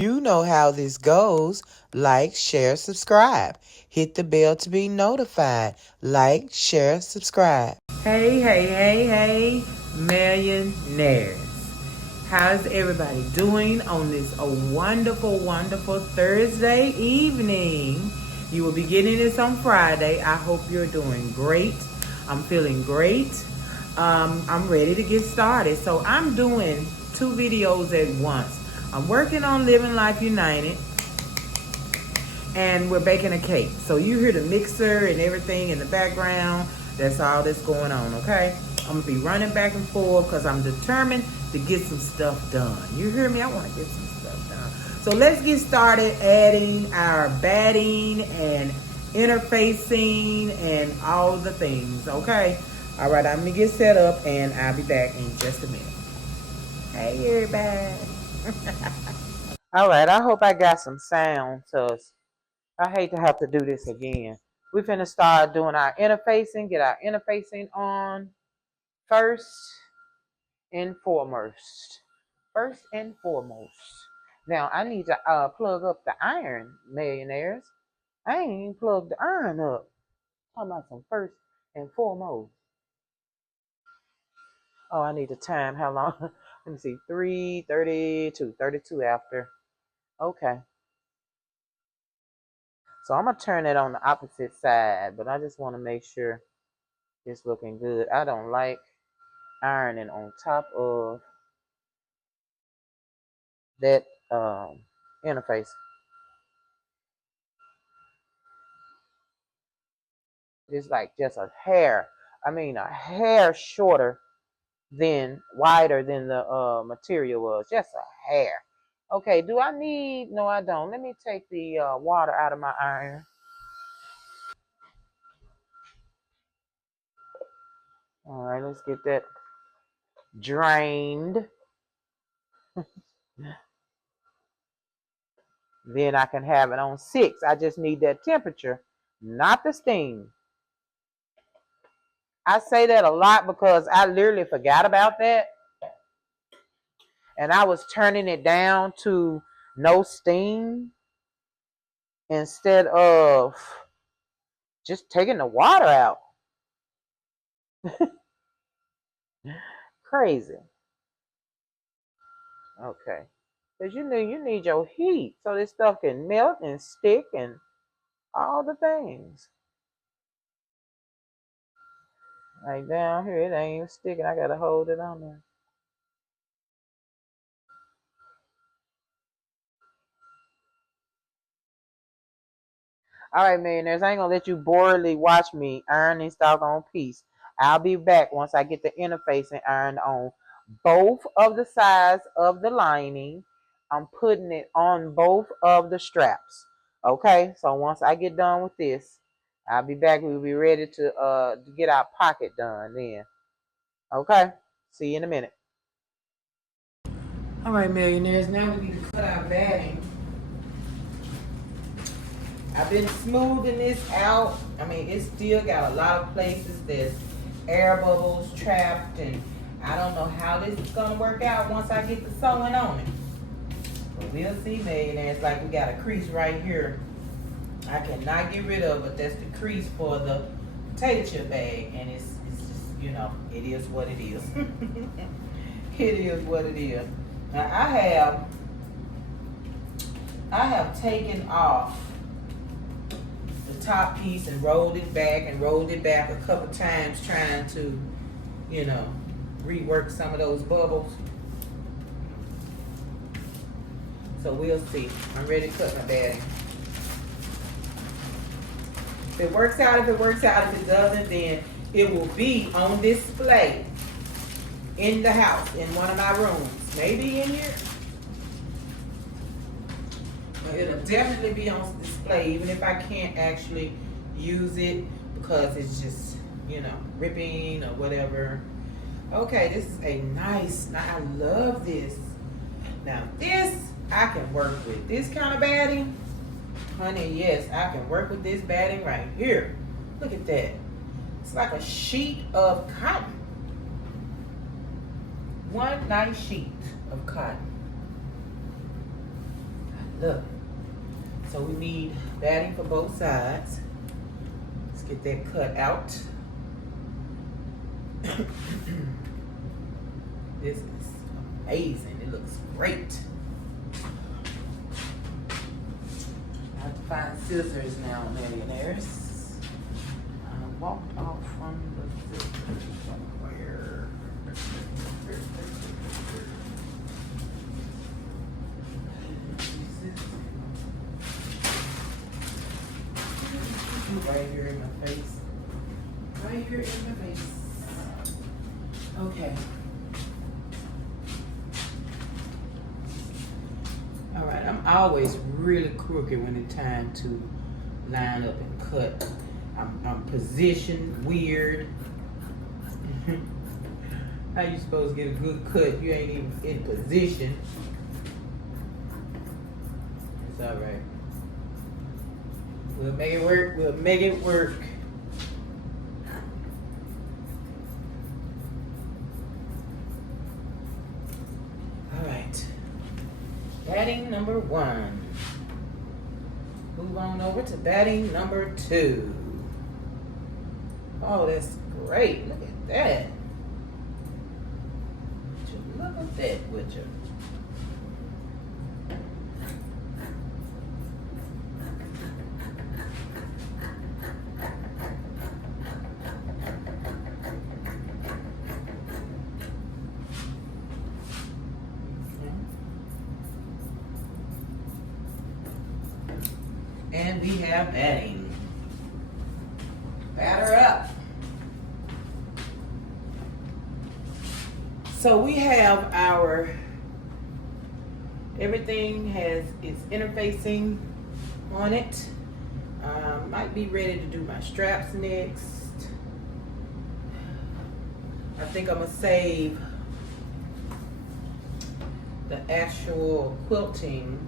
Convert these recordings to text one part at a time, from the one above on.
You know how this goes. Like, share, subscribe. Hit the bell to be notified. Like, share, subscribe. Hey, hey, hey, hey, millionaires. How's everybody doing on this wonderful, wonderful Thursday evening? You will be getting this on Friday. I hope you're doing great. I'm feeling great. I'm ready to get started. So I'm doing two videos at once. I'm working on Living Life United, and we're baking a cake. So you hear the mixer and everything in the background. That's all that's going on, okay? I'm gonna be running back and forth because I'm determined to get some stuff done. You hear me? I want to get some stuff done. So let's get started adding our batting and interfacing and all the things, okay? All right, I'm gonna get set up and I'll be back in just a minute. Hey, everybody. All right, I hope I got some sound, cause I hate to have to do this again. We're finna start doing our interfacing, get our interfacing on first and foremost. First and foremost. Now, I need to plug up the iron, millionaires. I ain't even plugged the iron up. Talking about some first and foremost. Oh, I need to time how long. Let me see, 3:32, 32 after. Okay. So I'm going to turn it on the opposite side, but I just want to make sure it's looking good. I don't like ironing on top of that interface. It's like just a hair. A hair shorter than, wider than the material was. Just a hair. Okay, do I need, no I don't. Let me take the water out of my iron. All right, let's get that drained. Then I can have it on 6. I just need that temperature, not the steam. I say that a lot because I literally forgot about that. And I was turning it down to no steam instead of just taking the water out. Crazy. Okay. Because you need your heat so this stuff can melt and stick and all the things. Like down here, it ain't even sticking. I got to hold it on there. All right, millionaires, I ain't gonna let you boredly watch me iron this doggone piece. I'll be back once I get the interface and ironed on both of the sides of the lining. I'm putting it on both of the straps. Okay, so once I get done with this, I'll be back. We'll be ready to get our pocket done then. Okay, see you in a minute. All right, millionaires, now we need to cut our batting. I've been smoothing this out. It's still got a lot of places there's air bubbles trapped, and I don't know how this is gonna work out once I get the sewing on it. But we'll see, millionaires. Like, we got a crease right here I cannot get rid of, but that's the crease for the potato chip bag, and it's just, it is what it is. It is what it is. Now I have taken off the top piece and rolled it back a couple times, trying to, rework some of those bubbles. So we'll see. I'm ready to cut my batting. If it works out, if it doesn't, then it will be on display in the house, in one of my rooms. Maybe in here. It'll definitely be on display, even if I can't actually use it because it's just, ripping or whatever. Okay, this is a nice, I love this. Now this, I can work with. This kind of batting, honey, yes, I can work with this batting right here. Look at that. It's like a sheet of cotton. One nice sheet of cotton. Look. So we need batting for both sides. Let's get that cut out. This is amazing. It looks great. I have to find scissors now, millionaires. I walked off from the scissors somewhere. Right here in my face. Right here in my face. Okay. All right, I'm always really crooked when it's time to line up and cut. I'm positioned weird. How you supposed to get a good cut? You ain't even in position. It's all right. We'll make it work. We'll make it work. All right. Batting number 1. Move on over to batting number 2. Oh, that's great. Look at that. Would you look at that, would you? And we have batting. Batter up. So we have our, everything has its interfacing on it. Might be ready to do my straps next. I think I'm gonna save the actual quilting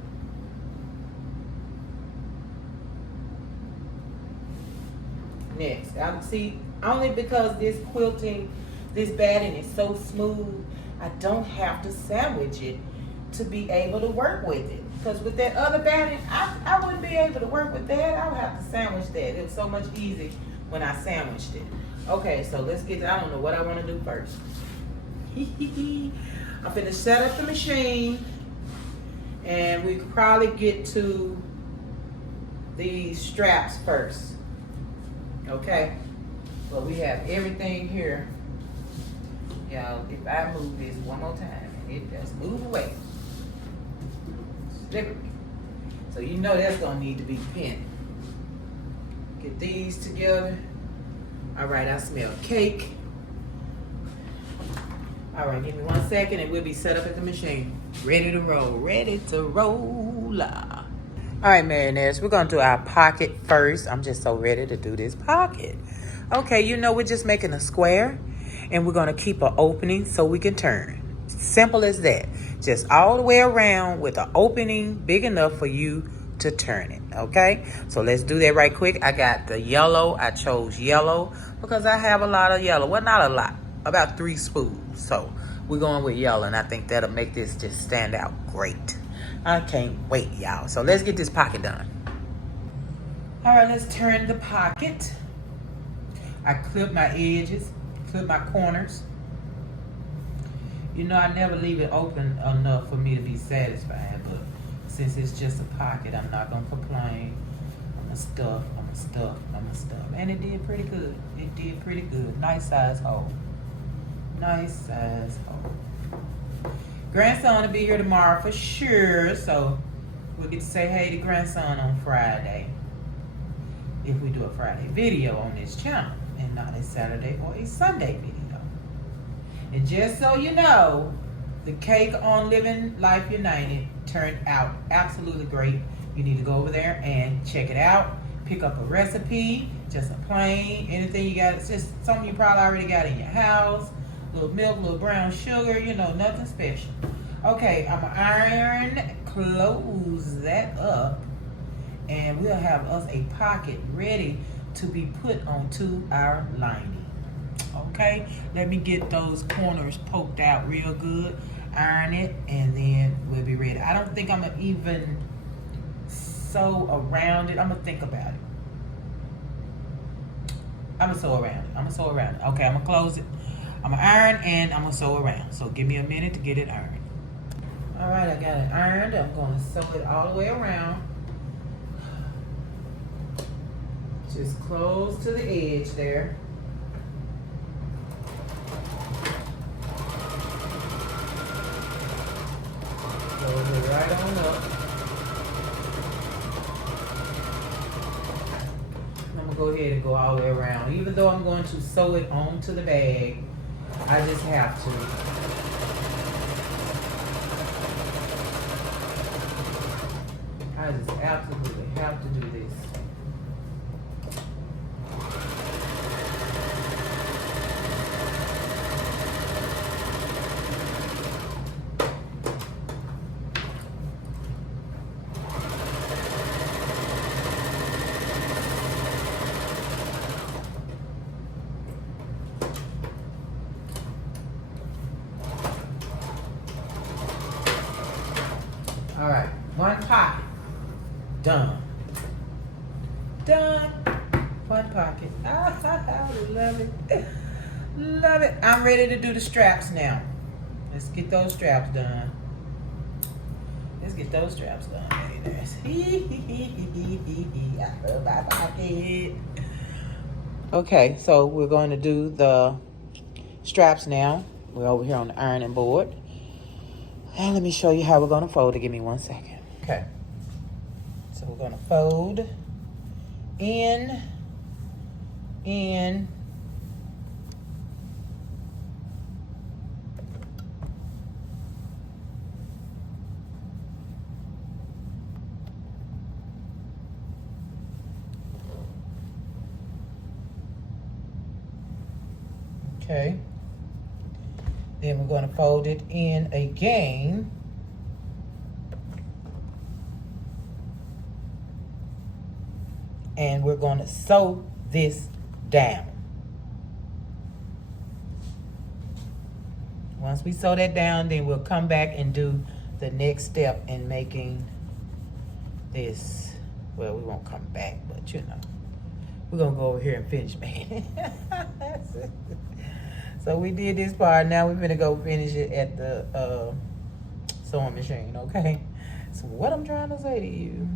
next. See, only because this quilting, this batting is so smooth, I don't have to sandwich it to be able to work with it. Because with that other batting, I wouldn't be able to work with that. I would have to sandwich that. It was so much easier when I sandwiched it. Okay, so let's get, I don't know what I want to do first. I'm finna set up the machine, and we could probably get to these straps first. Okay, but we have everything here. Y'all, if I move this one more time, it just move away. Slippery. So you know that's gonna need to be pinned. Get these together. All right, I smell cake. All right, give me 1 second and we'll be set up at the machine. Ready to roll, ready to roll. All right, millionaires, we're gonna do our pocket first. I'm just so ready to do this pocket. Okay, you know we're just making a square and we're gonna keep an opening so we can turn. Simple as that. Just all the way around with an opening big enough for you to turn it, okay? So let's do that right quick. I got the yellow. I chose yellow because I have a lot of yellow. Well, not a lot, about 3 spools. So we're going with yellow, and I think that'll make this just stand out great. I can't wait, y'all. So let's get this pocket done. All right, let's turn the pocket. I clip my edges, clip my corners. You know, I never leave it open enough for me to be satisfied, but since it's just a pocket, I'm not gonna complain. I'm gonna stuff. And it did pretty good. It did pretty good. Nice size hole. Nice size hole. Grandson will be here tomorrow for sure, so we'll get to say hey to grandson on Friday. If we do a Friday video on this channel and not a Saturday or a Sunday video. And just so you know, the cake on Living Life United turned out absolutely great. You need to go over there and check it out. Pick up a recipe, just a plain, anything you got. It's just something you probably already got in your house. A little milk, a little brown sugar, you know, nothing special. Okay, I'm gonna iron, close that up, and we'll have us a pocket ready to be put onto our lining. Okay, let me get those corners poked out real good, iron it, and then we'll be ready. I don't think I'm gonna even sew around it. I'm gonna think about it. I'm gonna sew around it. Okay, I'm gonna close it. I'm gonna iron and I'm gonna sew around. So give me a minute to get it ironed. All right, I got it ironed. I'm gonna sew it all the way around. Just close to the edge there. Close it right on up. I'm gonna go ahead and go all the way around. Even though I'm going to sew it onto the bag, I just have to. I just absolutely have to do this. All right, one pocket. Done. One pocket. I love it. Love it. I'm ready to do the straps now. Let's get those straps done. Ladies. I love my pocket. Okay, so we're going to do the straps now. We're over here on the ironing board. And let me show you how we're going to fold it. Give me 1 second. Okay. So we're going to fold in. Okay. Then we're going to fold it in again. And we're going to sew this down. Once we sew that down, then we'll come back and do the next step in making this. Well, we won't come back, but you know. We're going to go over here and finish making it. So we did this part. Now we're going to go finish it at the sewing machine, okay? So what I'm trying to say to you,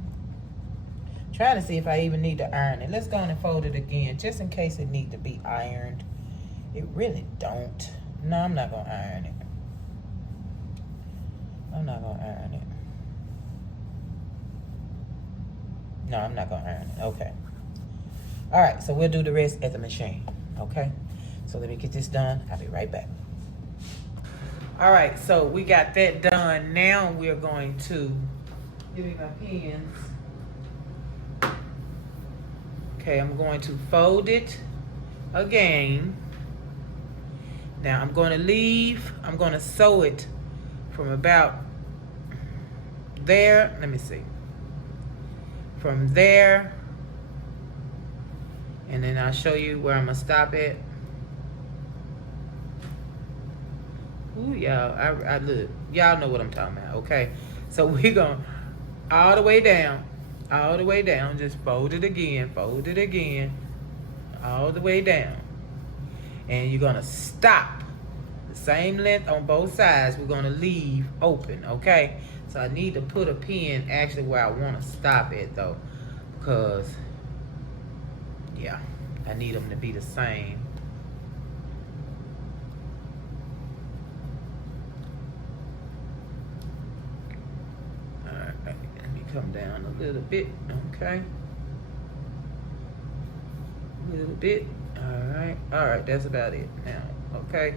trying to see if I even need to iron it. Let's go on and fold it again, just in case it needs to be ironed. It really don't. No, I'm not going to iron it. No, I'm not going to iron it. Okay. All right, so we'll do the rest at the machine, okay? So let me get this done. I'll be right back. All right, so we got that done. Now we're going to give me my pins. Okay, I'm going to fold it again. Now I'm going to sew it from about there. Let me see. From there. And then I'll show you where I'm going to stop at. Ooh, y'all, I look. Y'all know what I'm talking about, okay? So we're going all the way down. Just fold it again, all the way down. And you're going to stop the same length on both sides. We're going to leave open, okay? So I need to put a pin actually where I want to stop it, though. Because, yeah, I need them to be the same. Come down a little bit, okay? A little bit. All right, that's about it now, okay?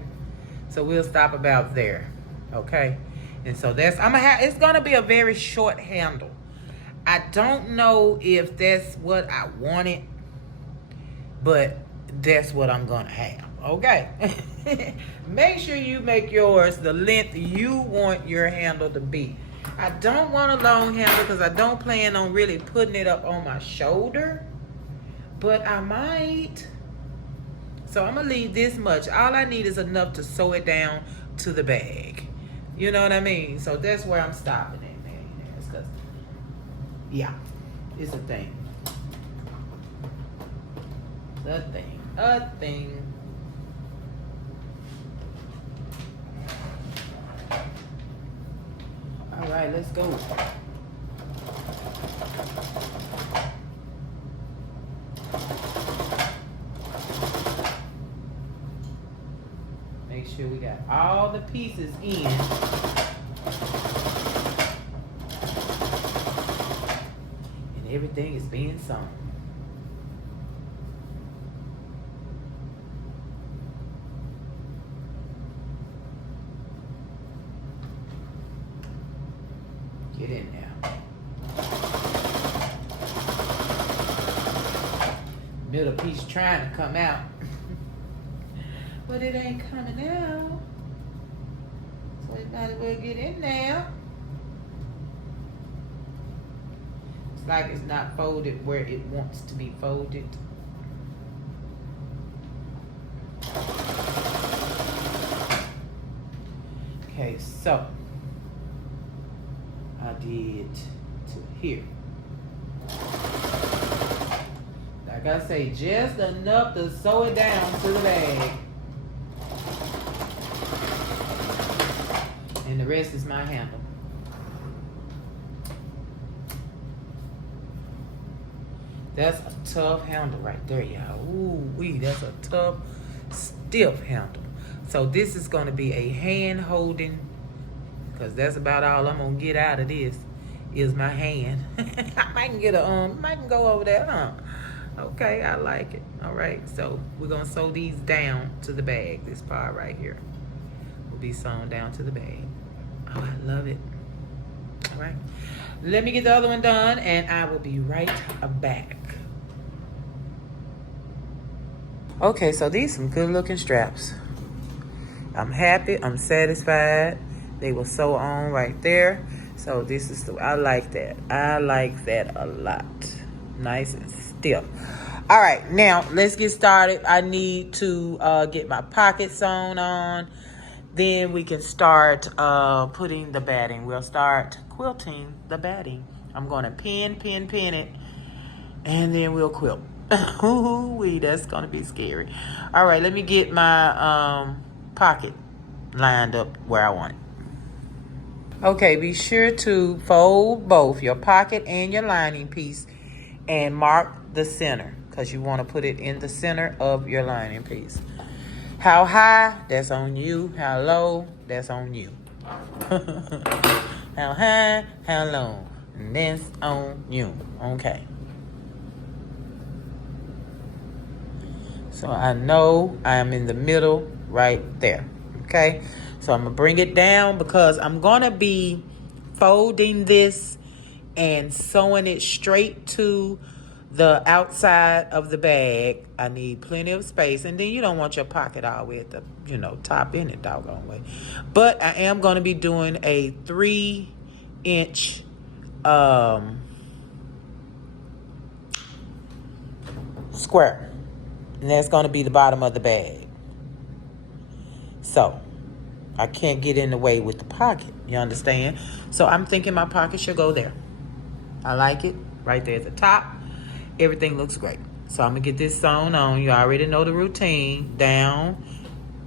So we'll stop about there, okay? And so that's, it's gonna be a very short handle. I don't know if that's what I wanted, but that's what I'm gonna have, okay? Make sure you make yours the length you want your handle to be. I don't want a long handle because I don't plan on really putting it up on my shoulder, but I might. So I'm going to leave this much. All I need is enough to sew it down to the bag. You know what I mean? So that's where I'm stopping it, man. Yeah. It's a thing. A thing. A thing. All right, let's go. Make sure we got all the pieces in. And everything is being sewn. Get in now. Middle piece trying to come out. But it ain't coming out. So it might as well get in there. It's like it's not folded where it wants to be folded. Okay, so I did to here. Like I say, just enough to sew it down to the bag. And the rest is my handle. That's a tough handle right there, y'all. Ooh wee, that's a tough, stiff handle. So this is gonna be a hand holding, because that's about all I'm gonna get out of this is my hand. I might get a might can go over there, huh? Okay, I like it. All right, so we're gonna sew these down to the bag. This part right here will be sewn down to the bag. Oh, I love it. All right, let me get the other one done and I will be right back. Okay, so these some good looking straps. I'm happy, I'm satisfied. They will sew on right there. So this is I like that. I like that a lot. Nice and stiff. All right, now let's get started. I need to get my pocket sewn on. Then we can start putting the batting. We'll start quilting the batting. I'm gonna pin it, and then we'll quilt. Ooh, that's gonna be scary. All right, let me get my pocket lined up where I want it. Okay, be sure to fold both your pocket and your lining piece and mark the center, because you want to put it in the center of your lining piece. How high, that's on you. How low, that's on you. How high, how low, and that's on you. Okay. So I know I'm in the middle right there. Okay. So I'm going to bring it down because I'm going to be folding this and sewing it straight to the outside of the bag. I need plenty of space, and then you don't want your pocket all the way at the top in it doggone way. But I am going to be doing a 3-inch square, and that's going to be the bottom of the bag. So I can't get in the way with the pocket, you understand? So I'm thinking my pocket should go there. I like it right there at the top. Everything looks great. So I'm gonna get this sewn on. You already know the routine. Down,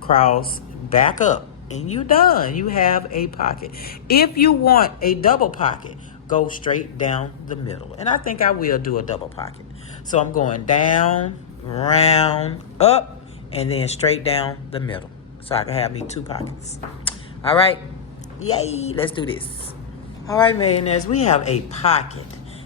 cross, back up, and you done. You have a pocket. If you want a double pocket, go straight down the middle. And I think I will do a double pocket. So I'm going down, round, up, and then straight down the middle. So I can have me 2 pockets. All right, yay, let's do this. All right, millionaires, we have a pocket.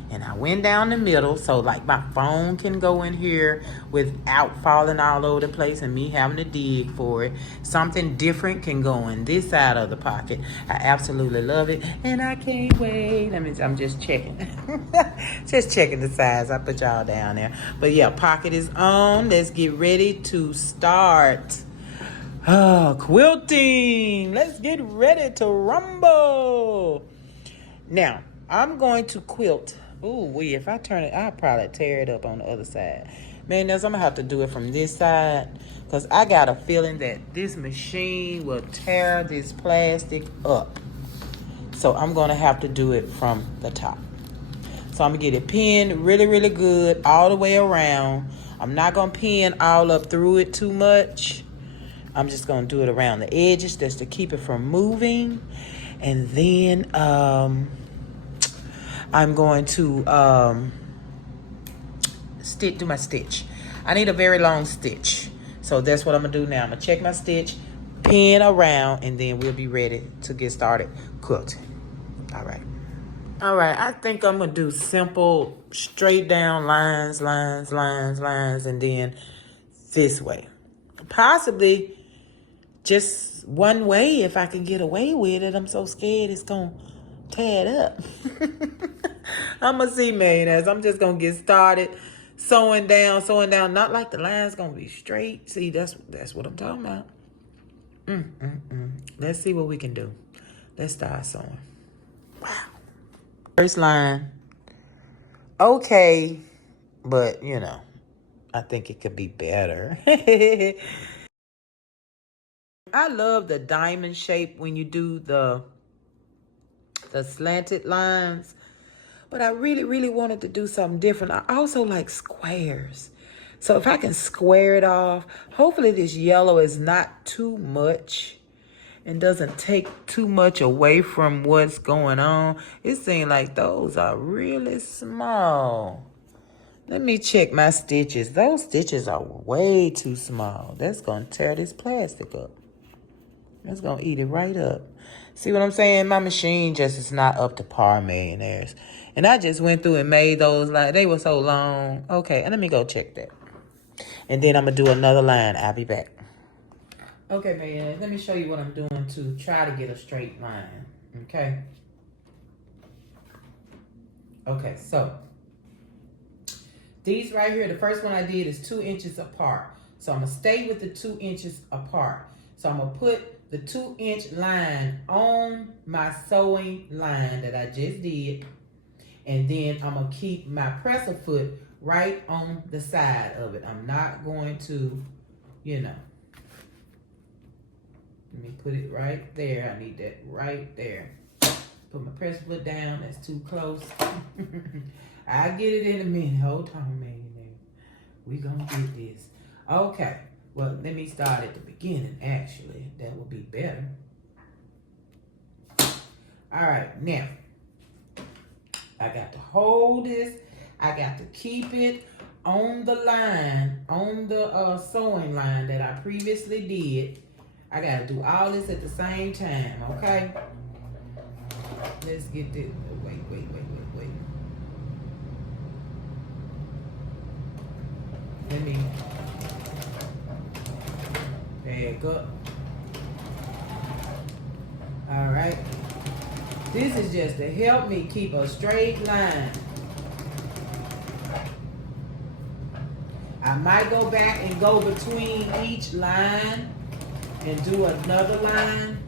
And I went down the middle so like my phone can go in here without falling all over the place and me having to dig for it. Something different can go in this side of the pocket. I absolutely love it and I can't wait. I'm just checking. Just checking the size. I put y'all down there. But yeah, pocket is on. Let's get ready to start. Quilting. Let's get ready to rumble. Now, I'm going to quilt. Ooh, if I turn it, I'll probably tear it up on the other side. Man, I'm gonna have to do it from this side because I got a feeling that this machine will tear this plastic up. So I'm gonna have to do it from the top. So I'm gonna get it pinned really, really good all the way around. I'm not gonna pin all up through it too much. I'm just gonna do it around the edges just to keep it from moving. And then I'm going to do my stitch. I need a very long stitch. So that's what I'm gonna do now. I'm gonna check my stitch, pin around, and then we'll be ready to get started quilting. All right. All right, I think I'm gonna do simple, straight down lines, and then this way. Possibly just one way if I can get away with it. I'm so scared it's gonna tear it up. I'm gonna see, millionaires. I'm just gonna get started sewing down. Not like the line's gonna be straight. See, that's what I'm talking about. Let's see what we can do. Let's start sewing. Wow. First line. Okay, but you know, I think it could be better. I love the diamond shape when you do the slanted lines, but I really, really wanted to do something different. I also like squares. So if I can square it off, hopefully this yellow is not too much and doesn't take too much away from what's going on. It seems like those are really small. Let me check my stitches. Those stitches are way too small. That's gonna tear this plastic up. That's gonna eat it right up. See what I'm saying? My machine just is not up to par, millionaires. And I just went through and made those lines. They were so long. Okay, and let me go check that. And then I'm gonna do another line. I'll be back. Okay, millionaires, let me show you what I'm doing to try to get a straight line. Okay. Okay, so these right here, the first one I did is 2 inches apart. So I'm gonna stay with the 2 inches apart. So I'm gonna put the 2-inch line on my sewing line that I just did. And then I'm gonna keep my presser foot right on the side of it. I'm not going to, you know. Let me put it right there. I need that right there. Put my presser foot down. That's too close. I'll get it in a minute. Hold on, man. We gonna get this. Okay. Well, let me start at the beginning, actually. That would be better. All right, now. I got to hold this. I got to keep it on the line, on the sewing line that I previously did. I got to do all this at the same time, okay? Let's get this. Wait. Let me back up. All right. This is just to help me keep a straight line. I might go back and go between each line and do another line.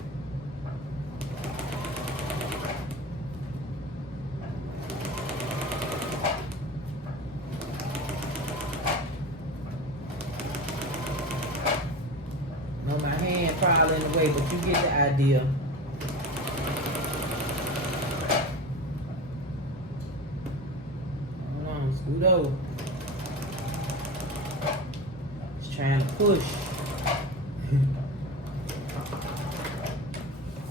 No, my hand probably in the way, but you get the idea. Hold on, scoot over. Just trying to push.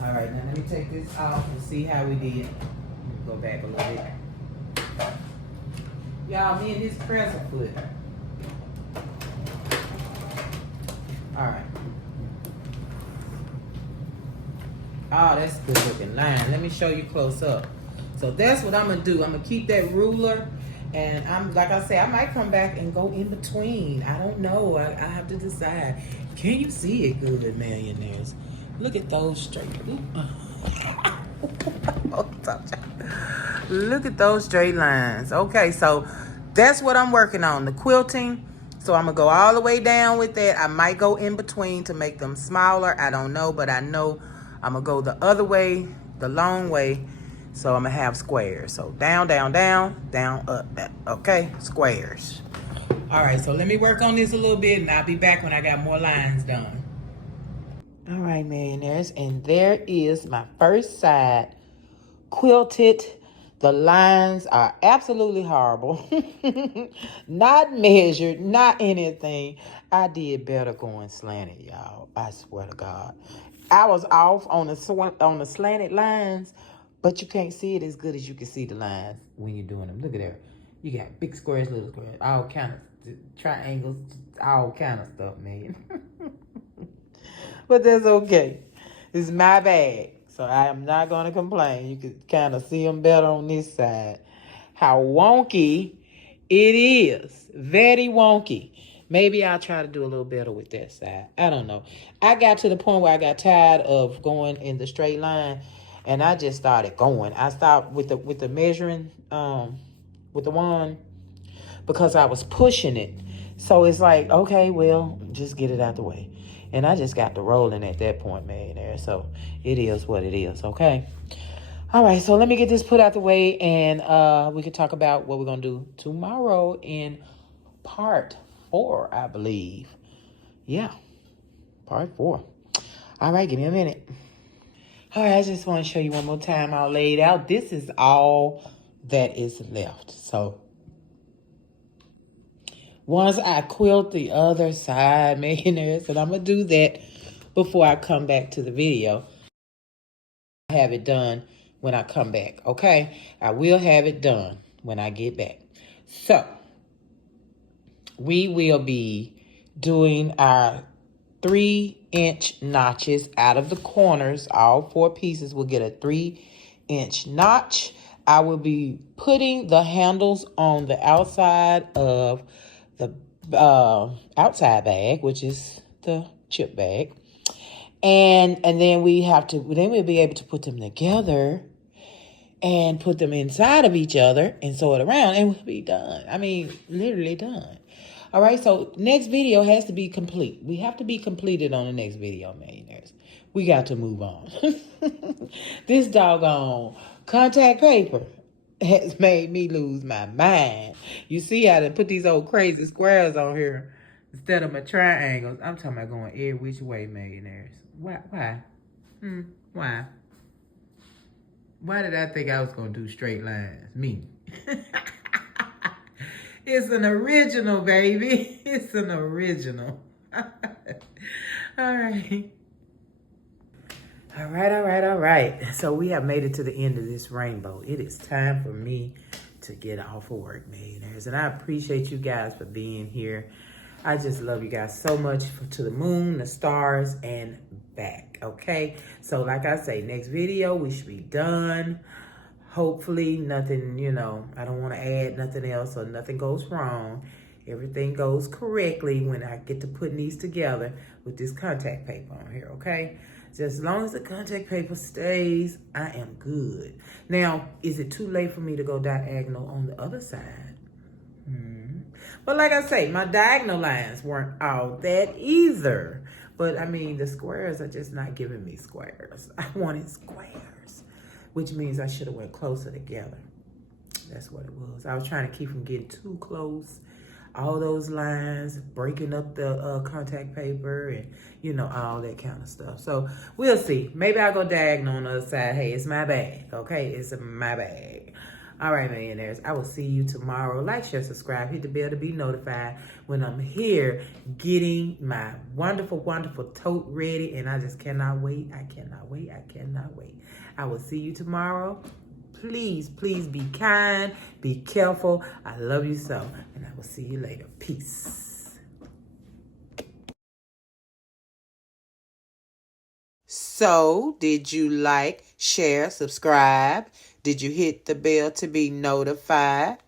All right, now let me take this off and see how we did. Go back a little bit. Y'all, me and this presser foot. All right. Oh, that's a good looking line. Let me show you close up. So that's what I'm gonna do. I'm gonna keep that ruler, and I'm like I say, I might come back and go in between. I don't know. I have to decide. Can you see it good, millionaires? Look at those straight. Look at those straight lines. Okay, so that's what I'm working on, the quilting. So I'm gonna go all the way down with that. I might go in between to make them smaller. I don't know, but I know I'm gonna go the other way, the long way. So I'm gonna have squares. So down, down, down, down, up, up. Okay, squares. All right, so let me work on this a little bit, and I'll be back when I got more lines done. All right, millionaires, and there is my first side quilted The lines are absolutely horrible. Not measured, not anything. I did better going slanted, y'all. I swear to God. I was off on the slanted lines, but you can't see it as good as you can see the lines when you're doing them. Look at there. You got big squares, little squares, all kind of triangles, all kind of stuff, man. But that's okay. It's my bag. So I am not going to complain. You can kind of see them better on this side. How wonky it is. Very wonky. Maybe I'll try to do a little better with that side. I don't know. I got to the point where I got tired of going in the straight line, and I just started going. I stopped with the measuring with the wand because I was pushing it. So it's like, okay, well, just get it out the way. And I just got to rolling at that point, man. So it is what it is, okay? All right, so let me get this put out the way, and we can talk about what we're going to do tomorrow in part 4, I believe. Yeah, part 4. All right, give me a minute. All right, I just want to show you one more time all laid out. This is all that is left. So once I quilt the other side, millionaires, and I'm going to do that before I come back to the video. I have it done when I come back, okay? I will have it done when I get back. So, we will be doing our 3-inch notches out of the corners. All 4 pieces will get a 3-inch notch. I will be putting the handles on the outside of the outside bag, which is the chip bag. And then we'll be able to put them together and put them inside of each other and sew it around, and we'll be done. I mean, literally done. All right, so next video has to be complete. We have to be completed on the next video, millionaires. We got to move on. This doggone contact paper has made me lose my mind. You see how to put these old crazy squares on here instead of my triangles. I'm talking about going every which way, millionaires. Why? Why? Why did I think I was going to do straight lines? Me. It's an original, baby. It's an original. All right. All right. So we have made it to the end of this rainbow. It is time for me to get off of work, millionaires. And I appreciate you guys for being here. I just love you guys so much. To the moon, the stars, and back, okay? So like I say, next video, we should be done. Hopefully nothing, I don't want to add nothing else so nothing goes wrong. Everything goes correctly when I get to putting these together with this contact paper on here, okay? Just as long as the contact paper stays, I am good. Now, is it too late for me to go diagonal on the other side? But like I say, my diagonal lines weren't all that either. But I mean, the squares are just not giving me squares. I wanted squares, which means I should have went closer together. That's what it was. I was trying to keep from getting too close. All those lines, breaking up the contact paper and, all that kind of stuff. So we'll see. Maybe I'll go diagonal on the other side. Hey, it's my bag, okay? It's my bag. All right, millionaires, I will see you tomorrow. Like, share, subscribe, hit the bell to be notified when I'm here getting my wonderful, wonderful tote ready. And I just cannot wait. I cannot wait. I cannot wait. I will see you tomorrow. Please, please be kind, be careful. I love you so. And I will see you later. Peace. So, did you like, share, subscribe? Did you hit the bell to be notified?